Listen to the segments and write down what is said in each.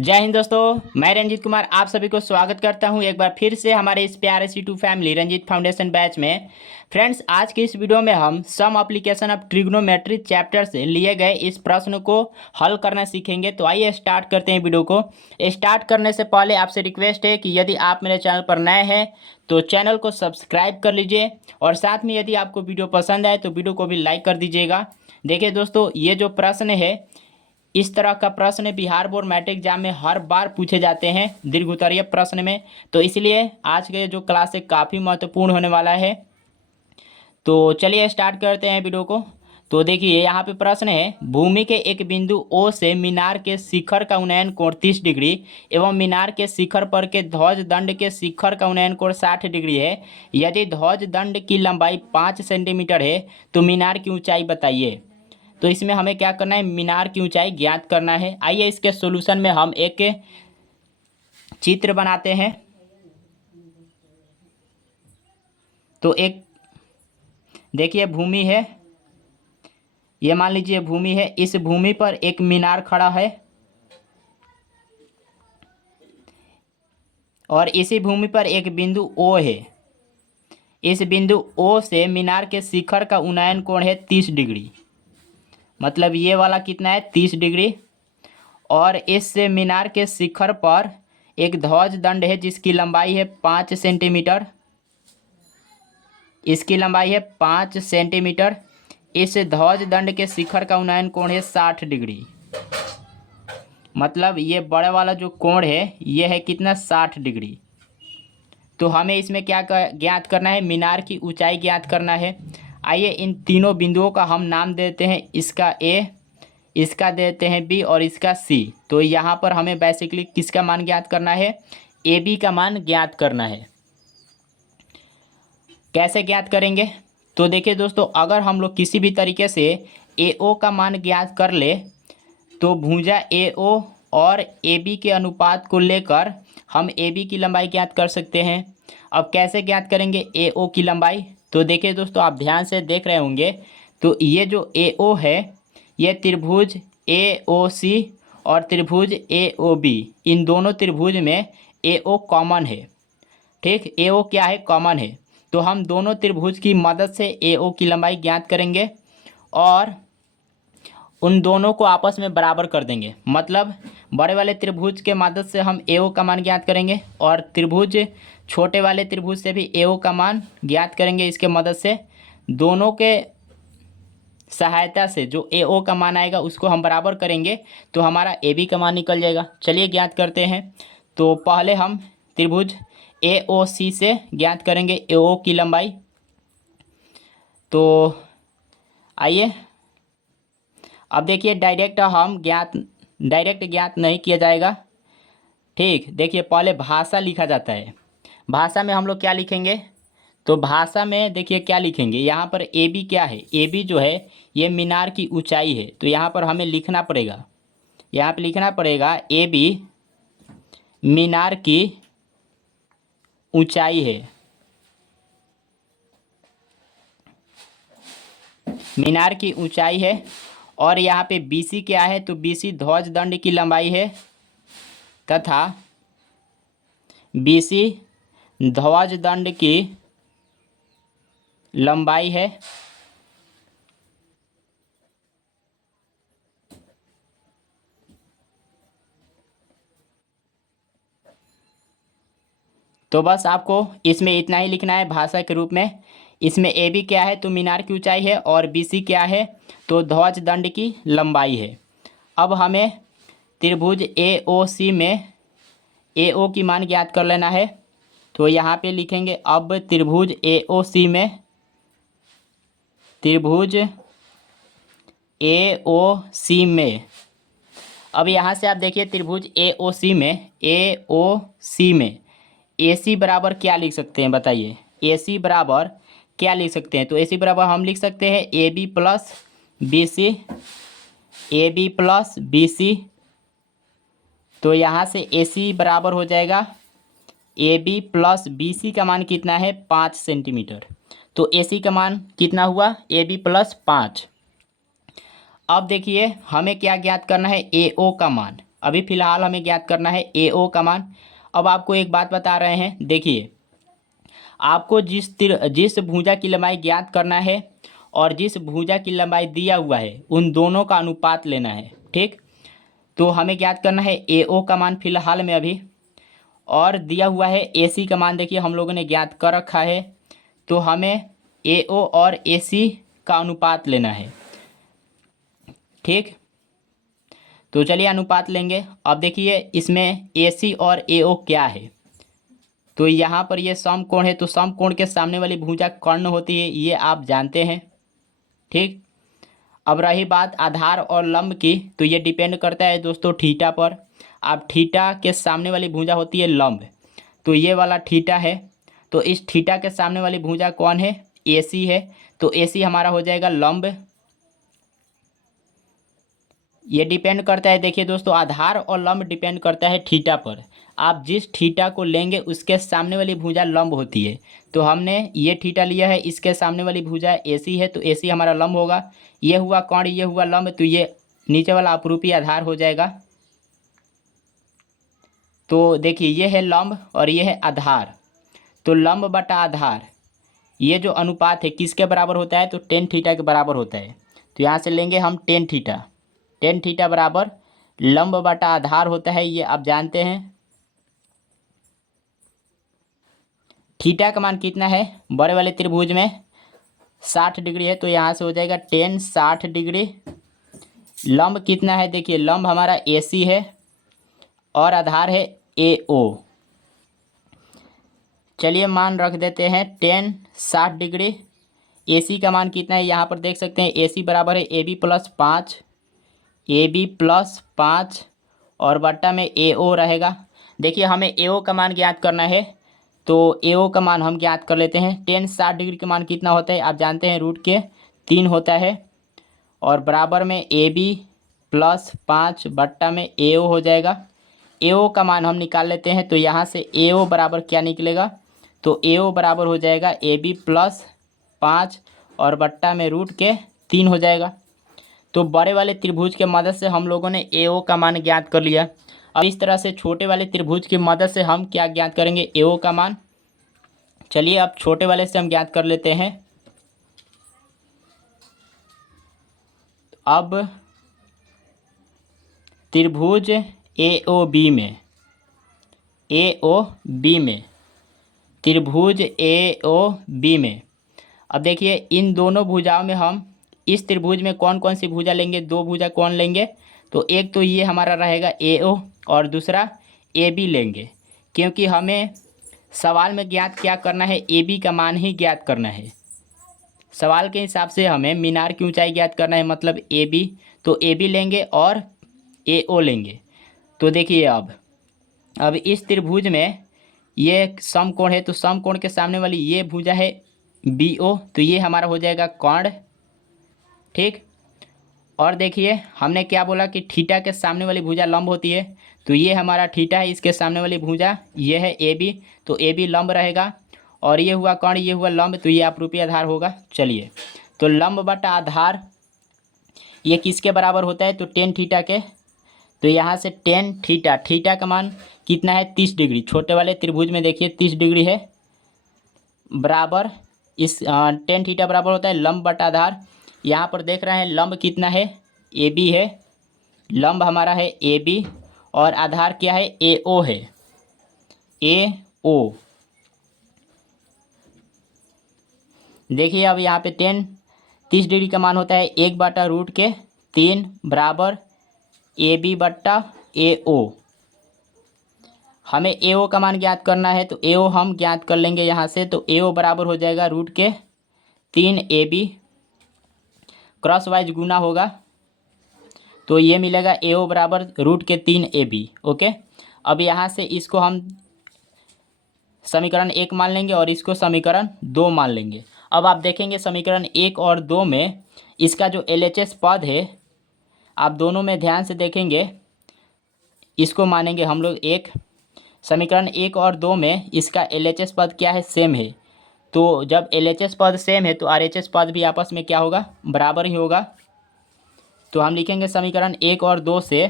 जय हिंद दोस्तों, मैं रंजीत कुमार आप सभी को स्वागत करता हूं एक बार फिर से हमारे इस प्यारे C2 family Ranjit foundation batch में। फ्रेंड्स, आज की इस वीडियो में हम some application of trigonometry chapter से लिए गए इस प्रश्न को हल करना सीखेंगे। तो आइए स्टार्ट करते हैं वीडियो को। स्टार्ट करने से पहले आपसे रिक्वेस्ट है कि यदि आप मेरे चैनल पर नए हैं तो चैनल को सब्सक्राइब कर लीजिए और साथ में यदि आपको वीडियो पसंद आए तो वीडियो को भी लाइक कर दीजिएगा। देखिए दोस्तों, ये जो प्रश्न है इस तरह का प्रश्न बिहार बोर्ड मैट्रिक एग्जाम में हर बार पूछे जाते हैं दीर्घ उत्तरीय प्रश्न में। तो इसलिए आज के जो क्लास है काफ़ी महत्वपूर्ण होने वाला है। तो चलिए स्टार्ट करते हैं वीडियो को। तो देखिए यहाँ पे प्रश्न है, भूमि के एक बिंदु O से मीनार के शिखर का उन्नयन कोण 30 डिग्री एवं मीनार के शिखर पर के ध्वज दंड के शिखर का उन्नयन कोण 60 डिग्री है। यदि ध्वज दंड की लंबाई 5 सेंटीमीटर है तो मीनार की ऊंचाई बताइए। तो इसमें हमें क्या करना है, मीनार की ऊंचाई ज्ञात करना है। आइए इसके सॉल्यूशन में हम एक चित्र बनाते हैं। तो एक देखिए भूमि है, ये मान लीजिए भूमि है। इस भूमि पर एक मीनार खड़ा है और इसी भूमि पर एक बिंदु O है। इस बिंदु O से मीनार के शिखर का उन्नयन कोण है 30 डिग्री, मतलब ये वाला कितना है 30 डिग्री। और इस मीनार के शिखर पर एक ध्वज दंड है जिसकी लंबाई है 5 सेंटीमीटर। इसकी लंबाई है 5 सेंटीमीटर। इस ध्वज दंड के शिखर का उन्नयन कोण है 60 डिग्री, मतलब ये बड़े वाला जो कोण है ये है कितना 60 डिग्री। तो हमें इसमें क्या ज्ञात करना है, मीनार की ऊंचाई ज्ञात करना है। आइए इन तीनों बिंदुओं का हम नाम देते हैं, इसका A, इसका देते हैं B और इसका C। तो यहाँ पर हमें बेसिकली किसका मान ज्ञात करना है, AB का मान ज्ञात करना है। कैसे ज्ञात करेंगे, तो देखिए दोस्तों, अगर हम लोग किसी भी तरीके से AO का मान ज्ञात कर ले तो भुजा AO और AB के अनुपात को लेकर हम AB की लंबाई ज्ञात कर सकते हैं। अब कैसे ज्ञात करेंगे AO की लंबाई, तो देखिए दोस्तों, आप ध्यान से देख रहे होंगे। तो ये जो AO है ये त्रिभुज AOC और त्रिभुज AOB, इन दोनों त्रिभुज में AO कॉमन है। ठीक, AO क्या है, कॉमन है। तो हम दोनों त्रिभुज की मदद से AO की लंबाई ज्ञात करेंगे और उन दोनों को आपस में बराबर कर देंगे। मतलब बड़े वाले त्रिभुज के मदद से हम AO का मान ज्ञात करेंगे और त्रिभुज छोटे वाले त्रिभुज से भी AO का मान ज्ञात करेंगे। इसके मदद से दोनों के सहायता से जो AO का मान आएगा उसको हम बराबर करेंगे तो हमारा AB का मान निकल जाएगा। चलिए ज्ञात करते हैं। तो पहले हम त्रिभुज AOC से ज्ञात करेंगे AO की लंबाई। तो आइए अब देखिए, डायरेक्ट ज्ञात नहीं किया जाएगा। ठीक, देखिए पहले भाषा लिखा जाता है। भाषा में हम लोग क्या लिखेंगे, तो भाषा में देखिए क्या लिखेंगे, यहाँ पर AB क्या है, AB जो है ये मीनार की ऊंचाई है। तो यहाँ पर हमें लिखना पड़ेगा, यहाँ पे लिखना पड़ेगा AB मीनार की ऊंचाई है, मीनार की ऊंचाई है। और यहाँ पे BC क्या है, तो BC ध्वज दंड की लंबाई है तथा BC ध्वज दंड की लंबाई है। तो बस आपको इसमें इतना ही लिखना है भाषा के रूप में। इसमें AB क्या है, तो मीनार की ऊंचाई है और BC क्या है, तो ध्वज दंड की लंबाई है। अब हमें त्रिभुज AOC में AO की मान ज्ञात कर लेना है। तो यहाँ पे लिखेंगे अब त्रिभुज AOC में, त्रिभुज AOC में। अब यहाँ से आप देखिए त्रिभुज AOC में AC बराबर क्या लिख सकते हैं, बताइए AC बराबर क्या लिख सकते हैं। तो AC बराबर हम लिख सकते हैं AB plus BC, AB plus BC। तो यहाँ से AC बराबर हो जाएगा AB प्लस BC का मान कितना है 5 सेंटीमीटर। तो AC का मान कितना हुआ, AB प्लस 5। अब देखिए हमें क्या ज्ञात करना है, AO का मान। अभी फ़िलहाल हमें ज्ञात करना है ए ओ का मान। अब आपको एक बात बता रहे हैं, देखिए आपको जिस भुजा की लंबाई ज्ञात करना है और जिस भुजा की लंबाई दिया हुआ है उन दोनों का अनुपात लेना है, ठीक। तो हमें ज्ञात करना है ए ओ का मान फ़िलहाल में अभी, और दिया हुआ है ए सी का मान, देखिए हम लोगों ने ज्ञात कर रखा है। तो हमें ए ओ और ए सी का अनुपात लेना है, ठीक। तो चलिए अनुपात लेंगे। अब देखिए इसमें ए सी और ए ओ क्या है। तो यहाँ पर ये समकोण है, तो समकोण के सामने वाली भुजा कर्ण होती है, ये आप जानते हैं, ठीक। अब रही बात आधार और लंब की, तो ये डिपेंड करता है दोस्तों थीटा पर। अब थीटा के सामने वाली भुजा होती है लंब, तो ये वाला थीटा है। तो इस थीटा के सामने वाली भुजा कौन है, ए सी है। तो ए सी हमारा हो जाएगा लंब। ये डिपेंड करता है, देखिए दोस्तों आधार और लंब डिपेंड करता है थीटा पर। आप जिस थीटा को लेंगे उसके सामने वाली भुजा लंब होती है। तो हमने ये थीटा लिया है, इसके सामने वाली भुजा ए सी है, तो ए सी हमारा लंब होगा। ये हुआ कोण, ये हुआ लंब, तो ये नीचे वाला अपरूपी आधार हो जाएगा। तो देखिए ये है लंब और ये है आधार। तो लंब बटा आधार, ये जो अनुपात है किसके बराबर होता है, तो टेन थीटा के बराबर होता है। तो यहाँ से लेंगे हम टेन थीटा। टेन थीटा बराबर लंब बटा आधार होता है, ये आप जानते हैं। थीटा का मान कितना है, बड़े वाले त्रिभुज में 60 डिग्री है, तो यहाँ से हो जाएगा टेन 60 डिग्री। लंब कितना है, देखिए लंब हमारा ए सी है और आधार है ए ओ। चलिए मान रख देते हैं टेन 60 डिग्री। ए सी का मान कितना है, यहाँ पर देख सकते हैं ए सी बराबर है A B plus 5, A B plus 5 और बट्टा में ए ओ रहेगा। देखिए हमें ए ओ का मान ज्ञात करना है, तो ए ओ का मान हम ज्ञात कर लेते हैं। टेन 60 डिग्री का मान कितना होता है, आप जानते हैं रूट के 3 होता है, और बराबर में ए बी प्लस 5 बट्टा में ए ओ हो जाएगा। ए ओ का मान हम निकाल लेते हैं, तो यहाँ से ए ओ बराबर क्या निकलेगा, तो ए ओ बराबर हो जाएगा ए बी प्लस 5 और बट्टा में रूट के 3 हो जाएगा। तो बड़े वाले त्रिभुज के मदद से हम लोगों ने ए ओ का मान ज्ञात कर लिया। अब इस तरह से छोटे वाले त्रिभुज की मदद से हम क्या ज्ञात करेंगे, ए ओ का मान। चलिए अब छोटे वाले से हम ज्ञात कर लेते हैं। अब त्रिभुज ए ओ बी में, ए ओ बी में, त्रिभुज ए ओ बी में, अब देखिए इन दोनों भुजाओं में हम इस त्रिभुज में कौन कौन सी भुजा लेंगे, दो भुजा कौन लेंगे, तो एक तो ये हमारा रहेगा ए ओ और दूसरा ए बी लेंगे, क्योंकि हमें सवाल में ज्ञात क्या करना है, ए बी का मान ही ज्ञात करना है। सवाल के हिसाब से हमें मीनार की ऊंचाई ज्ञात करना है, मतलब ए बी, तो ए बी लेंगे और ए ओ लेंगे। तो देखिए अब इस त्रिभुज में ये समकोण है, तो समकोण के सामने वाली ये भुजा है बी ओ, तो ये हमारा हो जाएगा कोण, ठीक। और देखिए हमने क्या बोला कि थीटा के सामने वाली भुजा लंब होती है, तो ये हमारा थीटा है, इसके सामने वाली भुजा ये है ए बी, तो ए बी लंब रहेगा, और ये हुआ कोण, ये हुआ लंब, तो ये अपरूपी आधार होगा। चलिए तो लंब बटा आधार ये किसके बराबर होता है, तो टेन थीटा के। तो यहाँ से टेन थीटा, थीटा का मान कितना है, 30 डिग्री। छोटे वाले त्रिभुज में देखिए 30 डिग्री है, बराबर इस टेन थीटा बराबर होता है लंब बटा आधार। यहाँ पर देख रहे हैं लंब कितना है, ए बी है, लंब हमारा है ए बी और आधार क्या है, ए ओ है, ए ओ। देखिए अब यहाँ पे 30 डिग्री का मान होता है 1/√3 बराबर ए बी बट्टा ए ओ। हमें ए ओ का मान ज्ञात करना है, तो ए ओ हम ज्ञात कर लेंगे यहाँ से। तो ए ओ बराबर हो जाएगा √3 ए बी, क्रॉस वाइज गुना होगा, तो ये मिलेगा ए ओ बराबर √3 ए बी। ओके, अब यहाँ से इसको हम समीकरण 1 मान लेंगे और इसको समीकरण 2 मान लेंगे। अब आप देखेंगे समीकरण 1 और 2 में इसका जो LHS पद है, आप दोनों में ध्यान से देखेंगे, इसको मानेंगे हम लोग एक। समीकरण 1 और 2 में इसका LHS पद क्या है, सेम है। तो जब LHS पद सेम है तो RHS पद भी आपस में क्या होगा, बराबर ही होगा। तो हम लिखेंगे समीकरण 1 और 2 से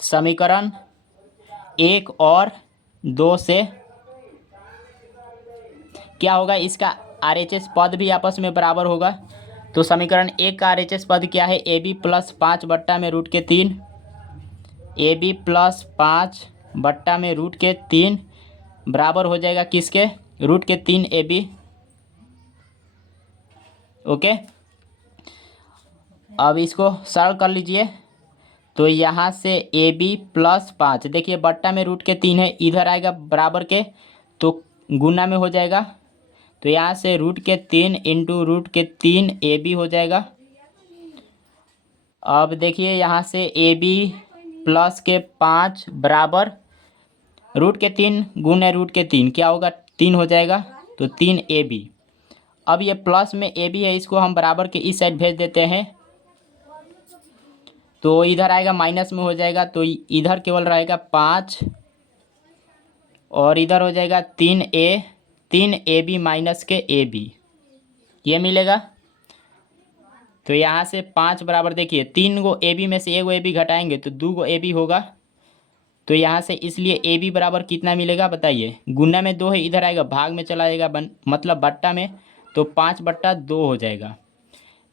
समीकरण 1 और 2 से क्या होगा, इसका RHS पद भी आपस में बराबर होगा। तो समीकरण 1 का RHS पद क्या है, AB प्लस 5/√3, AB प्लस 5/√3 बराबर हो जाएगा किसके, √3AB। ओके, अब इसको सरल कर लीजिए। तो यहाँ से AB प्लस 5, देखिए बट्टा में √3 है, इधर आएगा बराबर के तो गुना में हो जाएगा। तो यहाँ से √3 इंटू √3 AB हो जाएगा। अब देखिए यहाँ से AB प्लस के 5 बराबर √3 गुना √3 क्या होगा, 3 हो जाएगा। तो 3AB। अब ये प्लस में AB है, इसको हम बराबर के इस साइड भेज देते हैं तो इधर आएगा माइनस में हो जाएगा। तो इधर केवल रहेगा 5 और इधर हो जाएगा 3AB माइनस के AB, ये मिलेगा। तो यहाँ से 5 बराबर, देखिए 3 गो AB में से 1 गो AB घटाएंगे तो 2 गो AB होगा। तो यहाँ से इसलिए AB बराबर कितना मिलेगा बताइए, गुना में 2 है, इधर आएगा भाग में चला जाएगा मतलब बट्टा में, तो 5/2 हो जाएगा।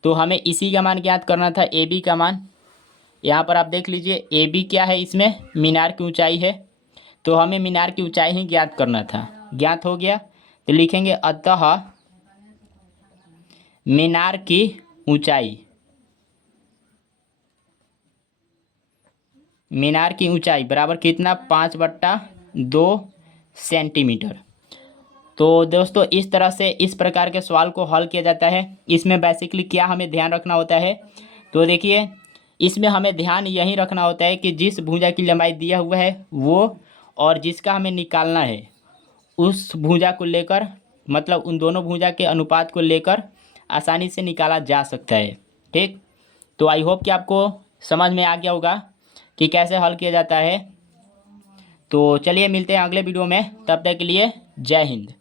तो हमें इसी का मान ज्ञात करना था, AB का मान। यहाँ पर आप देख लीजिए AB क्या है, इसमें मीनार की ऊंचाई है, तो हमें मीनार की ऊंचाई ही ज्ञात करना था। ज्ञात हो गया तो लिखेंगे अतः मीनार की ऊंचाई, मीनार की ऊंचाई बराबर कितना, 5/2 सेंटीमीटर। तो दोस्तों इस तरह से इस प्रकार के सवाल को हल किया जाता है। इसमें बेसिकली क्या हमें ध्यान रखना होता है, तो देखिए इसमें हमें ध्यान यही रखना होता है कि जिस भुजा की लंबाई दिया हुआ है वो, और जिसका हमें निकालना है उस भुजा को लेकर, मतलब उन दोनों भुजा के अनुपात को लेकर आसानी से निकाला जा सकता है। ठीक, तो आई होप कि आपको समझ में आ गया होगा कि कैसे हल किया जाता है। तो चलिए मिलते हैं अगले वीडियो में, तब तक के लिए जय हिंद।